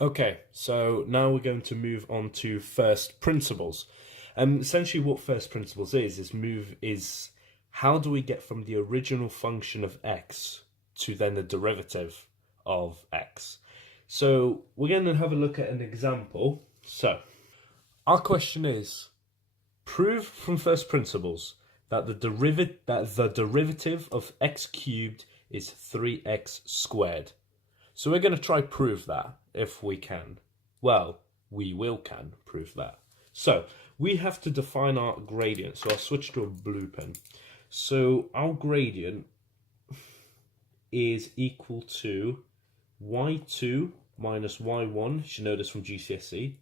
Okay, so now we're going to move on to first principles. Essentially, what first principles is how do we get from the original function of x to then the derivative of x? So we're going to have a look at an example. So our question is: prove from first principles that the derivative of x cubed is 3x squared. So we're going to try prove that if we can. Well, we can prove that. So we have to define our gradient. So I'll switch to a blue pen. So our gradient is equal to y2 minus y1, you should know this from GCSE,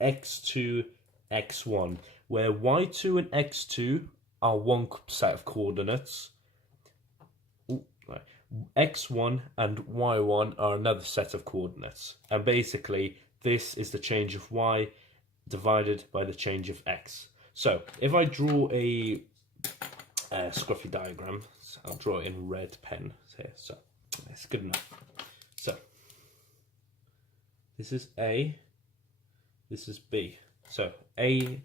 x2, x1, where y2 and x2 are one set of coordinates. Right. X1 and y1 are another set of coordinates. And basically, this is the change of y divided by the change of x. So if I draw a scruffy diagram, so I'll draw it in red pen here. So it's good enough. So this is A, this is B. So A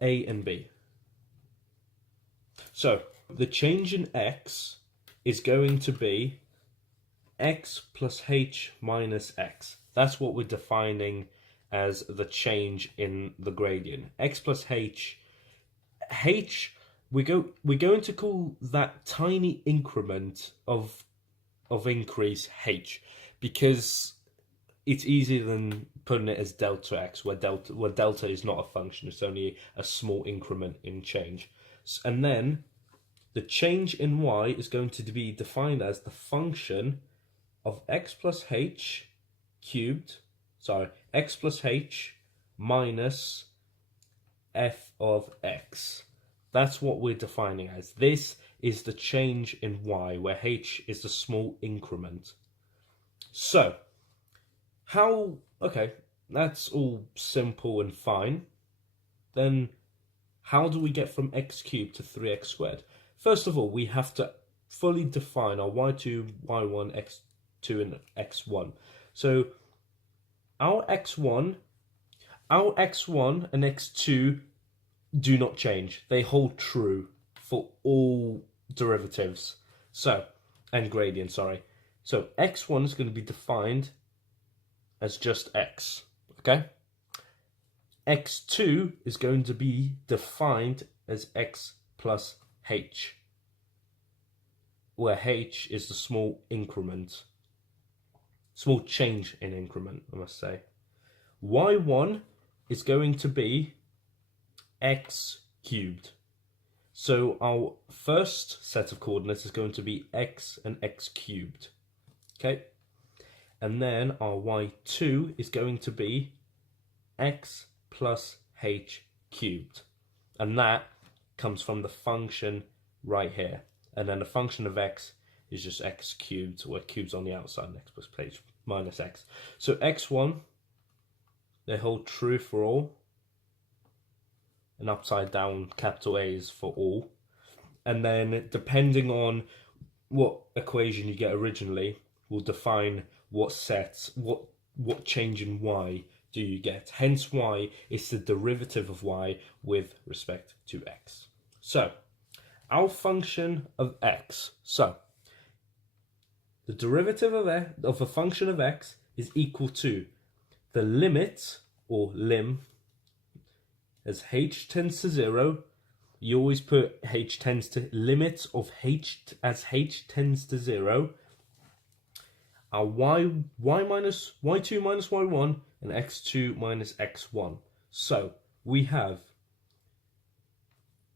and B. So the change in x is going to be x plus h minus x. That's what we're defining as the change in the gradient. X plus h. We're going to call that tiny increment of increase h, because it's easier than putting it as delta x, where delta is not a function, it's only a small increment in change. And then the change in y is going to be defined as the function of x plus h minus f of x. That's what we're defining as. This is the change in y, where h is the small increment. So, okay, that's all simple and fine. Then, how do we get from x cubed to 3x squared? First of all, we have to fully define our y2, y1, x2, and x1. So our x1 and x2 do not change. They hold true for all derivatives. So, and gradients, sorry. So x1 is going to be defined as just x, okay? x2 is going to be defined as x plus h, where h is the small increment, small change in increment, I must say. y1 is going to be x cubed. So our first set of coordinates is going to be x and x cubed, okay? And then our y2 is going to be x plus h cubed. And that comes from the function right here. And then the function of x is just x cubed, where cube's on the outside, and x plus h minus x. So x1, they hold true for all. And upside down, capital A is for all. And then depending on what equation you get originally will define what sets, what change in y do you get. Hence y is the derivative of y with respect to x. So, our function of x. So, the derivative of a function of x is equal to the limit, or lim, as h tends to 0. You always put h tends to, limit of h as h tends to 0. Our y2 minus y1 and x2 minus x1. So we have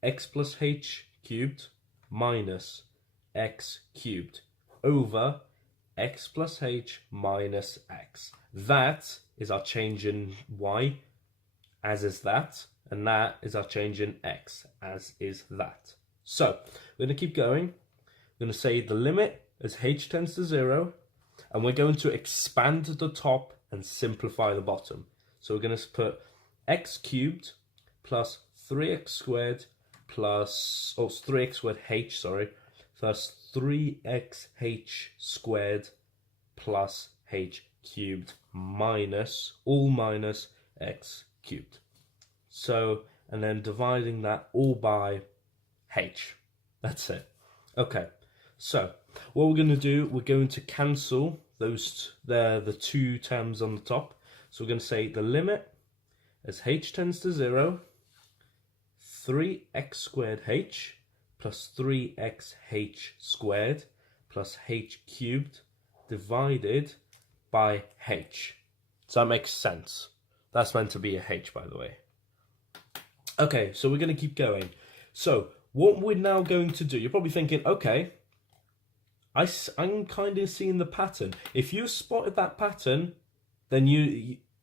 x plus h cubed minus x cubed over x plus h minus x. That is our change in y, as is that, and that is our change in x, as is that. So we're going to keep going. We're going to say the limit as h tends to 0, and we're going to expand the top and simplify the bottom. So we're going to put x cubed plus 3x squared plus, 3x squared h, sorry, plus 3xh squared plus h cubed minus all minus x cubed. So, and then dividing that all by h. That's it. Okay, so what we're going to do, we're going to cancel those the two terms on the top. So we're going to say the limit as h tends to 0, 3x squared h plus 3x h squared plus h cubed divided by h. So that makes sense. That's meant to be a h, by the way. Okay, so we're going to keep going. So what we're now going to do, you're probably thinking, okay, I'm kind of seeing the pattern. If you spotted that pattern, then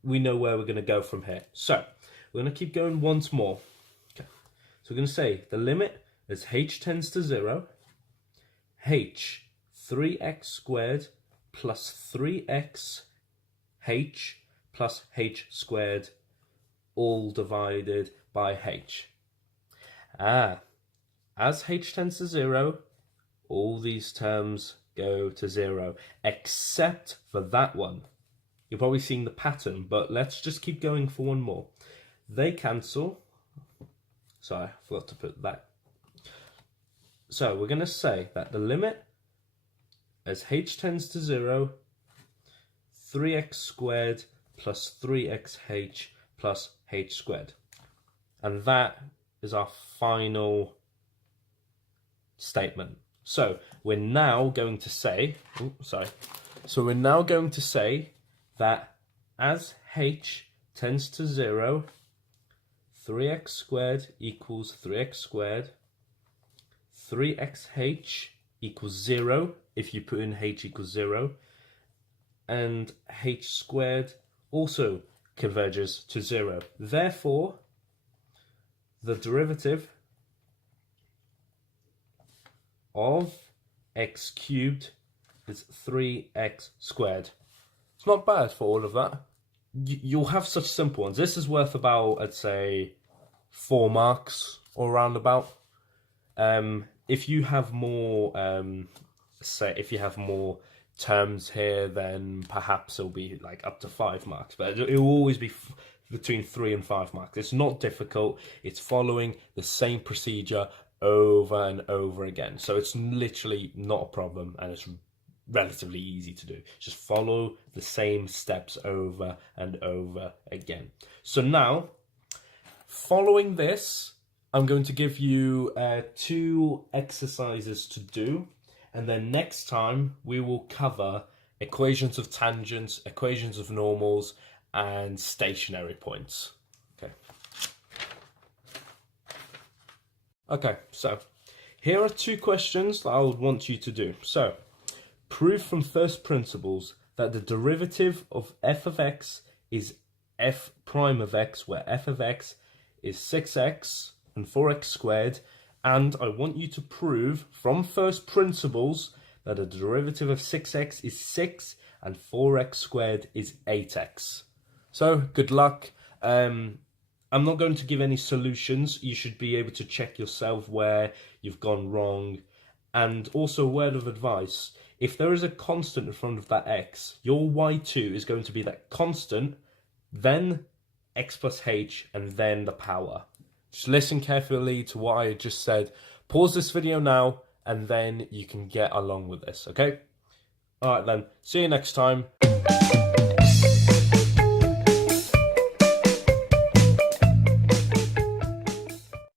we know where we're going to go from here. So we're going to keep going once more. Okay. So we're going to say the limit as h tends to 0, h 3x squared plus 3x h plus h squared all divided by h. As h tends to 0, all these terms go to 0, except for that one. You're probably seeing the pattern, but let's just keep going for one more. They cancel. Sorry, I forgot to put that. So we're going to say that the limit as h tends to 0, 3x squared plus 3xh plus h squared. And that is our final statement. So we're now going to say, So we're now going to say that as h tends to 0, 3x squared equals 3x squared, 3xh equals 0 if you put in h equals 0, and h squared also converges to 0. Therefore, the derivative of x cubed is 3x squared. It's not bad for all of that. You'll have such simple ones. This is worth about, I'd say, 4 marks or roundabout. If you have more, if you have more terms here, then perhaps it'll be like up to 5 marks. But it will always be between 3 and 5 marks. It's not difficult. It's following the same procedure over and over again. So it's literally not a problem, and it's relatively easy to do. Just follow the same steps over and over again. So now, following this, I'm going to give you 2 exercises to do, and then next time we will cover equations of tangents, equations of normals, and stationary points. Okay, so here are 2 questions that I would want you to do. So, prove from first principles that the derivative of f of x is f prime of x, where f of x is 6x and 4x squared, and I want you to prove from first principles that the derivative of 6x is 6 and 4x squared is 8x. So, good luck. I'm not going to give any solutions. You should be able to check yourself where you've gone wrong. And also, a word of advice, if there is a constant in front of that x, your y2 is going to be that constant, then x plus h, and then the power. Just listen carefully to what I just said. Pause this video now, and then you can get along with this, okay? Alright then, see you next time.